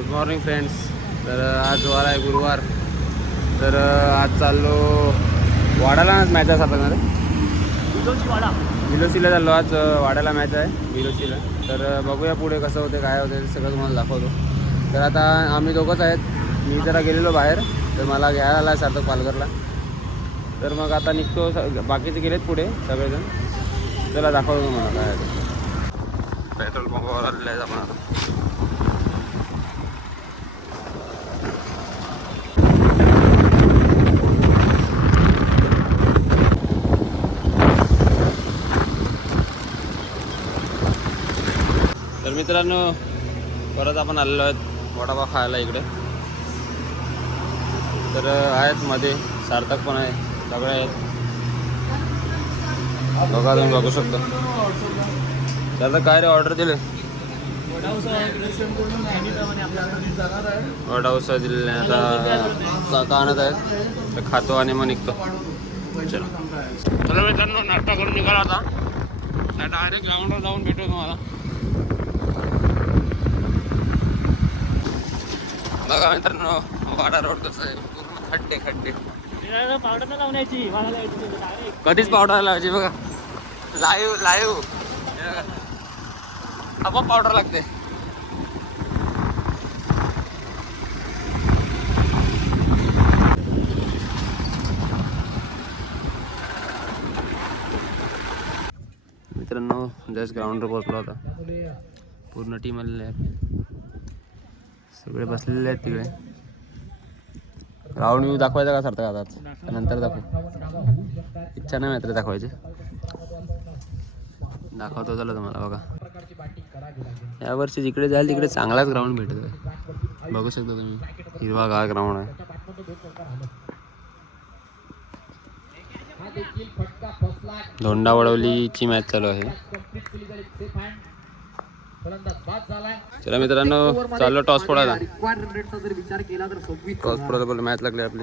Good morning friends. तर आज वार आहे गुरुवार. तर आज चाललो वाडाला मॅच आहे सातारमध्ये. बिलोसीला चाललो आज. वाड्याला मॅच आहे बिलोसीला. तर बघूया पुढे कसं होते काय होते सगळं तुम्हाला दाखवतो. तर आता आम्ही दोघंच आहेत. मी जरा गेलेलो बाहेर तर मला घ्यायला आला सार्थक पालघरला. तर मग आता निघतो. बाकीचे गेलेत पुढे सगळेजण. चला दाखवतो तुम्हाला काय आहे. पेट्रोल पंपावर आलेलं आहे आपण आता. तर मित्रांनो परत आपण आलेलो आहेत वडापाव खायला इकडे. तर आहेत मध्ये सार्थक पण आहे, सगळे आहेत. बघा तुम्ही बघू शकता. त्याचं काय रे ऑर्डर दिले? वडापाव दिलेले आता काका आणत आहेत. तर खातो आणि मग निघतो. चला चला मित्रांनो नाश्ता करून निघाला आता. त्या डायरेक्ट ग्राउंडवर जाऊन भेटू तुम्हाला. बघा मित्रांनो वाडा रोड कसं आहे. पूर्ण खड्डे खड्डे. पावडर लावण्याची कधीच पावडर लावायची बघा. लाईव्ह आपोआप पावडर लागते. मित्रांनो जस्ट ग्राउंडवर पोहोचलो होता. पूर्ण टीम आलेली आहे. सगळे बसलेले आहेत तिकडे. ग्राउंड व्ह्यू दाखवायचा का सार्थक आता? नंतर दाखवू. इच्छा नाही मात्र दाखवायची. दाखवतो चला तुम्हाला. बघा यावर्षी जिकडे जाईल तिकडे चांगलाच ग्राउंड भेटत आहे. बघू शकता तुम्ही हिरवागार ग्राउंड आहे. धोंडा वडवलीची मॅच चालू आहे. चला मित्रांनो चाललो टॉस फोडायला. टॉस फोडायला मॅच लागली आपली.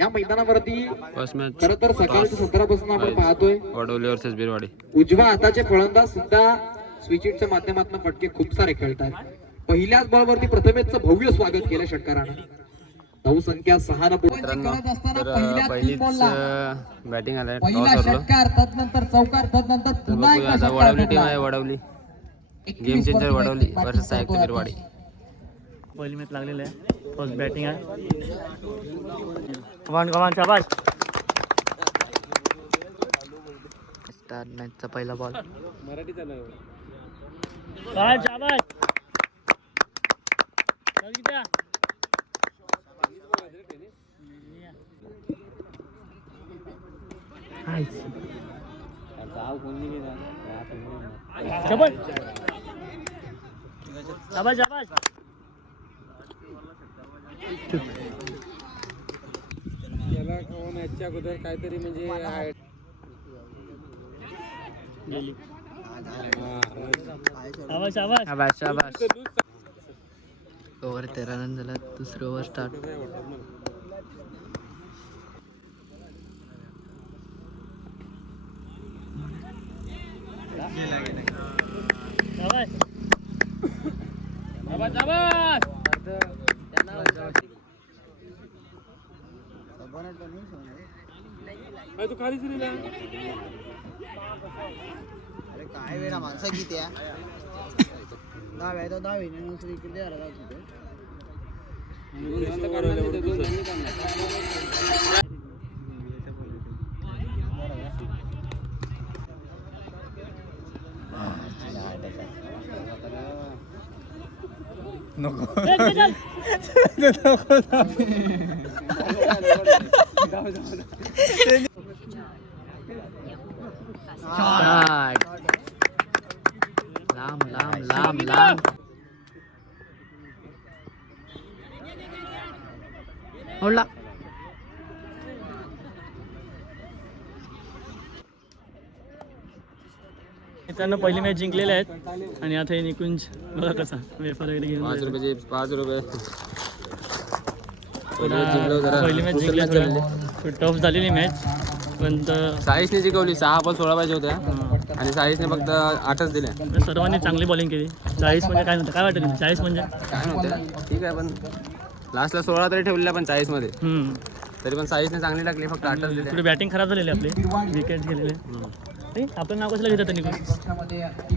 या मैदानावरती फर्स्ट मॅच खरं तर सकाळच्या सत्रापासून आपण पाहतोय वडवली वर्सेस बिरवाडी. उजव्या हाताचे फलंदाज सुद्धा स्विचिटच्या माध्यमातून फटके खूप सारे खेळतात. पहिल्याच बॉलवरती प्रथमेशचं भव्य स्वागत केलं षटकारानं. धावसंख्या 6 न पहिलीच बॅटिंग आलाय. पहिला षटकार तदनंतर चौकार तदनंतर पुन्हा एक वडवली टीम आहे. Wadavali game changer Wadavali versus साहित्य बिरवाडी. पहिली मॅच लागलेलं आहे. फर्स्ट बॅटिंग आहे. कमान शाबाश. स्टार मॅचचा पहिला बॉल. मराठी चालू आहे. शाबाश. शाबाश शाबाश. याला मॅचच्या अगोदर काहीतरी म्हणजे शाबाश शाबाश. शाबाश शाबाश. ओव्हर 13 रन झाला. दुसरं ओव्हर स्टार्ट. शाबाश शाबाश शाबाश. तू खालीच अरे काय वेळा माणसं किती आहे. 10 आहे तर 10 नुसरी किती आला होते. नको लांब लांब लांब लांब. ओला मित्रांनो पहिली मॅच जिंकलेल्या आहेत आणि आता हे निकुंज बघा कसा वेफर वगैरे घेऊन 5 रुपये 5 रुपये. पहिली मॅच जिंकली. टफ झालेली मॅच पण साईशने जिंकवली. 6 बॉल 16 पाहिजे होत्या. आणि साईजने फक्त 8च दिले. म्हणजे सर्वांनी चांगली बॉलिंग केली. 40 म्हणजे काय नव्हतं, काय वाटतं तुम्ही 40 म्हणजे? काय नव्हतं ठीक आहे, पण लास्टला 16 तरी ठेवलेल्या पण 40मध्ये, तरी पण साईजने चांगली टाकली, फक्त 8च दिले. थोडी बॅटिंग खराब झालेली आपली, विकेट गेलेले. नाही, आपलं नाव कसलं घेतात निघून?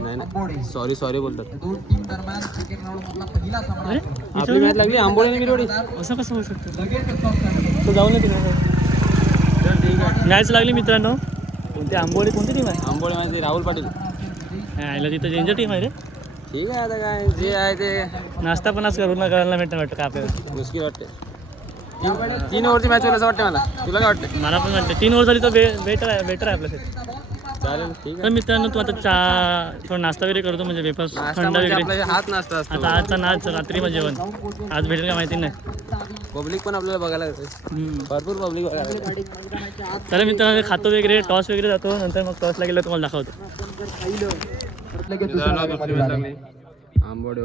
नाही सॉरी बोलतात. दोन टीम दरम्यान क्रिकेट ग्राउंडमधला पहिला सामना अरे आपली मॅच लागली आंबोळी आणि बिरोडी. असं कसं होऊ शकतं? लगेच stop तो जाऊन तिकडे मॅच लागली मित्रांनो. कोणती आंबोली, कोणती टीम आहे? आंबोळी माहिती राहुल पाटील. यायला तिथं डेंजर टीम आहे रे. ठीक आहे, आता काय जे आहे ते नाश्ता पण आज करून करायला भेटणं वाटतं का आपल्याला? मुश्किल वाटते. 3 ओव्हरची मॅच होईल असं वाटतं मला. तुला काय वाटतं? मला पण वाटतं 3 ओव्हर झाली तर बेटर आहे आपल्यासाठी. चालेल ठीक आहे. तर मित्रांनो तू आता थोडा नाश्ता वगैरे करतो, म्हणजे वेफर्स नाश्ता थंड म्हणजे वगैरे. आपला हात नाश्ता असतो. आता आजचा नाच रात्री मग जेवण आज भेटेल का माहिती नाही. पब्लिक पण आपल्याला बघायला येते, भरपूर पब्लिक बघायला येते. तर मित्रांनो खातो वगैरे, टॉस वगैरे जातो, नंतर मग टॉसला गेलं तुम्हाला दाखवतो. आंबोडी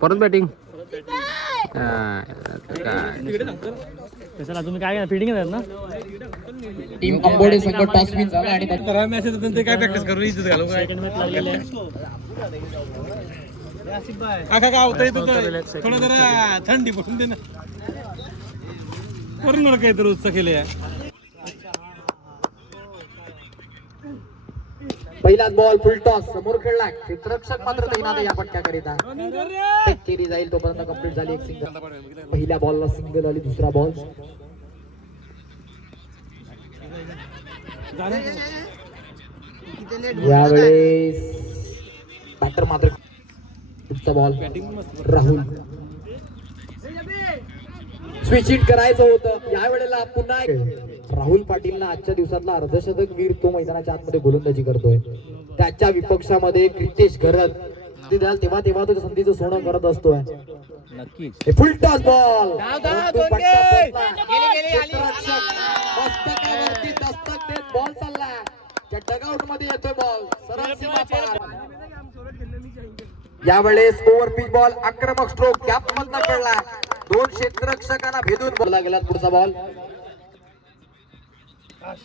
परत बॅटिंग. त्याच्याला तुम्ही काय फिटिंग येतात ना? टीम आंबोडे संघ टॉस विन झाला आणि काय प्रॅक्टिस करू सेकंड मॅच लागलेली आहे. थोडं जरा थंडी पडून दे ना, करून काहीतरी उत्साह केले. पहिलाच बॉल फुल टॉस समोर खेळला, क्षेत्ररक्षक मात्र तैनात आहे या फटक्याकरिता. केली जाईल तोपर्यंत कंप्लीट झाली एक सिंगल. पहिल्या बॉलला सिंगल आली, दुसरा बॉल यावेळेस बॅटर मात्र पुढचा बॉल राहुल. स्विच हिट करायचं होतं यावेळेला पुन्हा राहुल पाटीलला आजच्या दिवसातला अर्धशतक वीर तो मैदानाच्या आतमध्ये गोलंदाजी करतोय. त्याच्या विपक्षामध्ये क्रितेश घरत तेव्हा तो संधीचं सोनं करत असतोय. फुल टॉस बॉल मस्तकावरती दस्तक देत बॉल चालला, डगआउट मध्ये येतोय बॉल सरळ सीमा पार. यावेळेस ओव्हर पिच बॉल आक्रमक स्ट्रोक गॅप मधला खेळला, 2 क्षेत्ररक्षकांना भेदून बोलला गेला. पुढचा बॉल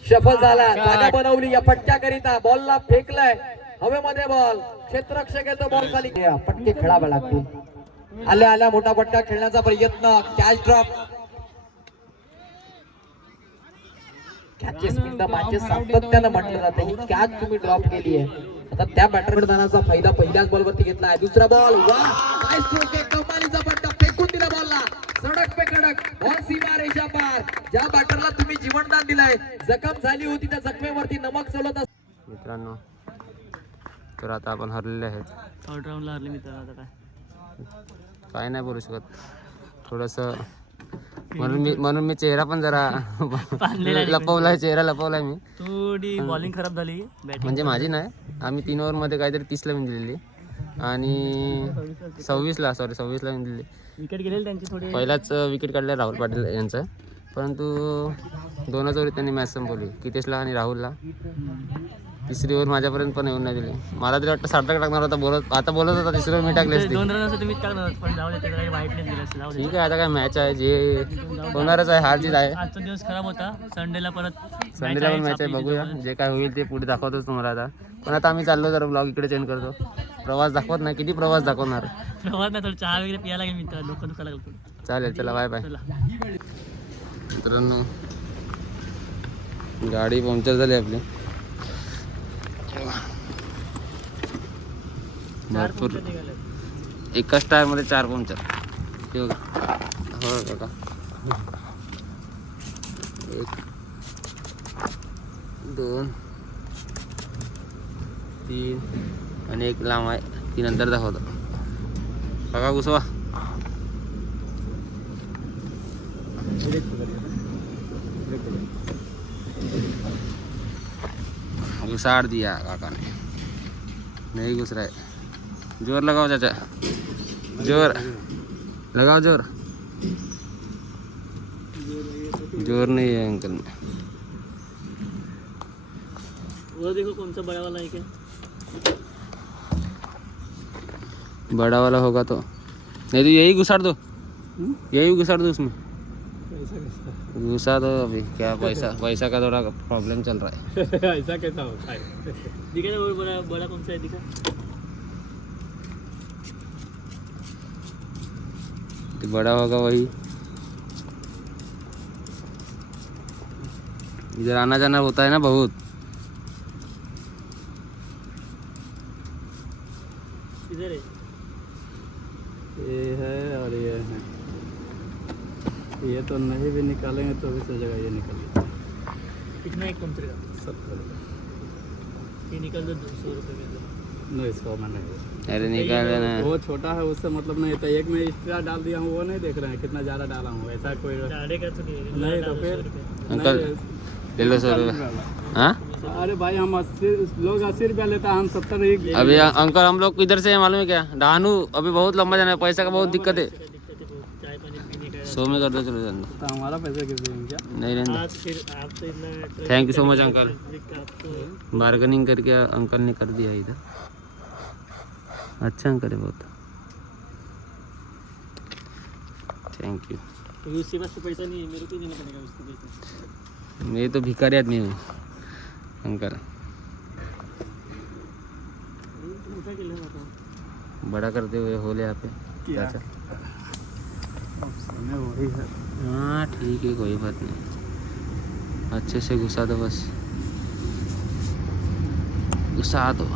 सफल झाला, जागा बनवली या फटक्याकरिता. बॉलला फेकलाय हवेमध्ये, बॉल क्षेत्ररक्षक येतो, बॉल खाली. फटके खेळावे लागतील. आल्या मोठा फटका खेळण्याचा प्रयत्न, catch drop. Catches in the matches सातत्यानं म्हटलं जातं, ही कॅच तुम्ही ड्रॉप केली आहे. आता त्या बॅटरमॅनचा फायदा पहिल्याच बॉलवरती घेतलाय. दुसरा बॉल, वा काय स्ट्रोक आहे, कमालीचा फटका फेकून दिला बॉलला, सडक पे कडक, बॉल सीमा रेषा पार. ज्या बॅटरला तुम्ही जीवनदान दिलंय, जखम झाली होती त्या जखमेवरती नमक चोलत. मित्रांनो तर आता आपण हरलेले आहेत. थर्ड राऊंडला हरले मित्रांनो. आता काय नाही बोलू शकत, थोडंसं म्हणून मी चेहरा पण जरा लपवलाय, चेहरा लपवलाय मी. थोडी बॉलिंग खराब झाली, बॅटिंग म्हणजे माझी नाही, आम्ही 3 ओव्हरमध्ये काहीतरी 30ला विन दिलेली आणि 26ला विन दिलेली. विकेट गेलेली त्यांची थोडी. पहिलाच विकेट काढला राहुल पाटील यांचं, परंतु 2च ओव्हरीत त्यांनी मॅच संपवली, कितेशला आणि राहुलला. 3री ओव्हर माझ्यापर्यंत पण येऊन नाही दिली. मला तरी वाटतं सार्थक टाकणार होता, आता बोलत होता 3री ओव्हर मी टाकली असती. 2 रन असं तुम्ही टाकणार, पण जाऊ दे, काही वाईट नाही दिलं असेल. ठीक आहे, आता काय मॅच आहे, जे होणारच आहे, हार जीत आहे. आजचा दिवस खराब होता, संडेला पण मॅच आहे, बघूया जे काय होईल ते पुढे दाखवतोच तुम्हाला. आता पण आता आम्ही चाललो, जरा ब्लॉग इकडे चेंज करतो. प्रवास दाखवत नाही, किती प्रवास दाखवणार. प्रवास नाही, थोडं चहा वगैरे प्यायला लागेल मित्र, डोकं दुखायला लागेल. चालेल, चला बाय बाय. चला मित्रांनो गाडी पंक्चर झाली आपली, भरपूर. एकाच टायरमध्ये 4 पंक्चर. हो काका, 1 2 3 आणि 1 लांब आहे, ती नंतर दाखवतो. काका घुसवा. घुसाड़ दिया काका ने, नहीं घुस रहा है. जोर लगाओ चाचा, जोर लगाओ, जोर नहीं है अंकल में. वो देखो कौन सा बड़ा वाला है क्या? बड़ा वाला होगा तो नहीं तो यही घुसाड़ दो, यही घुसाड़ दो उसमें. घुसा दो अभी, क्या पैसा का थोड़ा प्रॉब्लम चल रहा है. ऐसा कैसा होता है? दिखा ना बड़ा बड़ा कौन सा है दिखा. तो बड़ा होगा वही. इधर आना जाना होता है ना बहुत. इधर है. ये है और ये है. ये तो नहीं भी निकालेंगे तो भी सोचेगा ये निकलेगा. कितना एक कौन सा 70. ये निकल दो 200 रुपये के अंदर. नहीं 100 में नहीं. अरे निकाल ना. वो छोटा है उससे मतलब नहीं था. एक में एक्स्ट्रा डाल दिया हूँ वो नहीं देख रहे हैं कितना ज़्यादा डाला हूँ. ऐसा कोई डालेगा तो नहीं तो फिर अंकल ले लो 100 रुपये. हाँ अरे भाई हम 80 लोग 80 रुपया लेता है, हम 70 ही. अभी अंकल हम लोग किधर से है मालूम है क्या? डहानू. अभी बहुत लंबा जाना है, पैसा का बहुत दिक्कत है. दिक्कत है बहुत. चाय पानी पीने का 100 में कर दो चलो जान. तो हमारा पैसा किस देंगे क्या? नहीं रहने. आज फिर आप तो इतना thank you so much uncle. आपको बार्गेनिंग करके अंकल ने कर दिया इधर. अच्छा अंकल है बहुत. Thank you. तो उसके पास तो पैसा नहीं है, मेरे को ही देना पड़ेगा उसको पैसा. मैं तो भिखारी आदमी हूँ अंकल. मोठा केलं ना आता. बड़ा करते हुए होले यहाँ पे. क्या? चाचा. समय वही है. हाँ ठीक है कोई बात नहीं. अच्छे से घुसा दो बस. घुसा दो.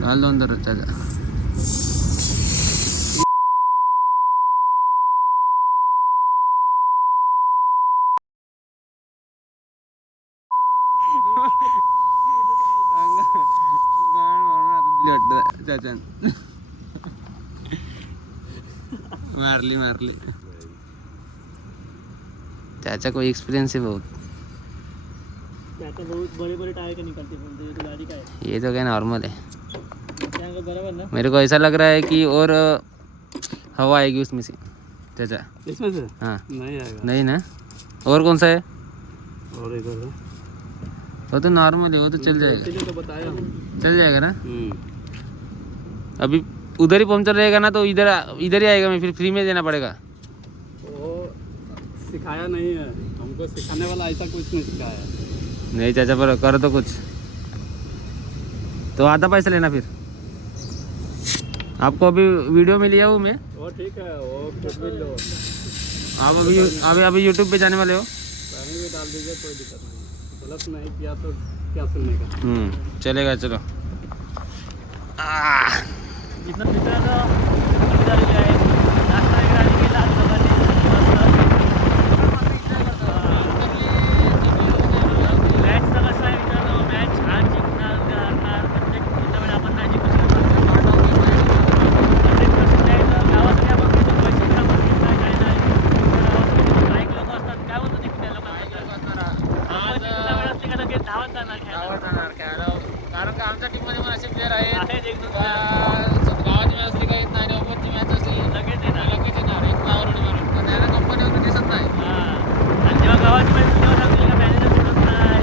डाल दो अंदर चाचा. चाचा मारली मारली. चाचा को एक्सपीरियंस है बहुत. आता बहुत बड़े बड़े टायर का निकलते बोलते हैं. तो गाड़ी का है ये तो क्या नॉर्मल है. क्या बराबर ना. मेरे को ऐसा लग रहा है कि और हवा आएगी उसमें से चाचा. इसमें से हाँ नहीं आएगा. नहीं ना. और कौन सा है? और इधर है. वो तो नॉर्मल है, वो तो चल जाएगा. इसीलिए तो बताया हूँ. चल जाएगा ना. अभी उधर ही पंचर रहेगा ना तो इधर इधर ही आएगा. मैं फिर फ्री में देना पड़ेगा. वो सिखाया नहीं है हमको. सिखाने वाला ऐसा कुछ नहीं सिखाया है. नहीं चाचा पर कर तो कुछ तो आधा पैसा लेना फिर. आपको अभी वीडियो में लिया हूँ मैं. वो ठीक है. वो कुछ भी लो. आप अभी यूट्यूब पे जाने वाले हो. कहीं भी डाल दीजिए कोई दिक्कत नहीं. गलत नहीं किया तो क्या सुनने का. चलेगा चलो. इथनं मित्रांनो आम्ही झालेले आहे. नाश्ता वगैरे आम्ही केला आज दोघांनी. मॅचचं कसं आहे मित्रांनो, मॅच आज जिंकणार उद्या हारणार. प्रत्येक टुर्नामेंट आपण नाही जिंकू शकत. 100% द्यायचं. गावासाठी आपण किती पैसे आपण घेत नाही काय नाही. बाईक लोक असतात काय बोलतो ते त्या लोकांना. टुर्नामेंट असली का लगेच धावत जाणार खेळायला. कारण का आमच्या टीममध्ये पण असे प्लेअर आहेत. आहेत एक दोन गावाची मॅच असली काही नाही. ओपनची मॅच असली लगेच येणार. लगेच येणार. एक पायावर उडी मारून. पण त्याला कंपनी वगैरे दिसत नाही. आणि जेव्हा गावाची मॅच तेव्हा सांगतो का मॅनेजर सुटत नाही.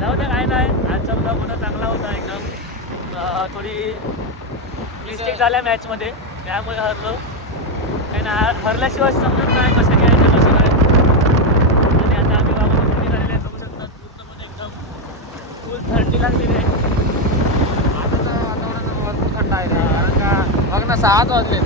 जाऊ द्या काय नाही. आजचा ब्लॉग होता चांगला होता एकदम. थोडी मिस्टेक झाल्या मॅचमध्ये त्यामुळे हरलो. काही ना हरल्याशिवाय समजत नाही कसं घ्यायचं कसं नाही. आणि आता आम्ही गावावर थंडी झालेली आहे. बघू शकतात पूर्णपणे एकदम फुल थंडी लागलेली आहे. आता तर वातावरण भरपूर थंड आहे रे. कारण का बघ ना 6 वाजले.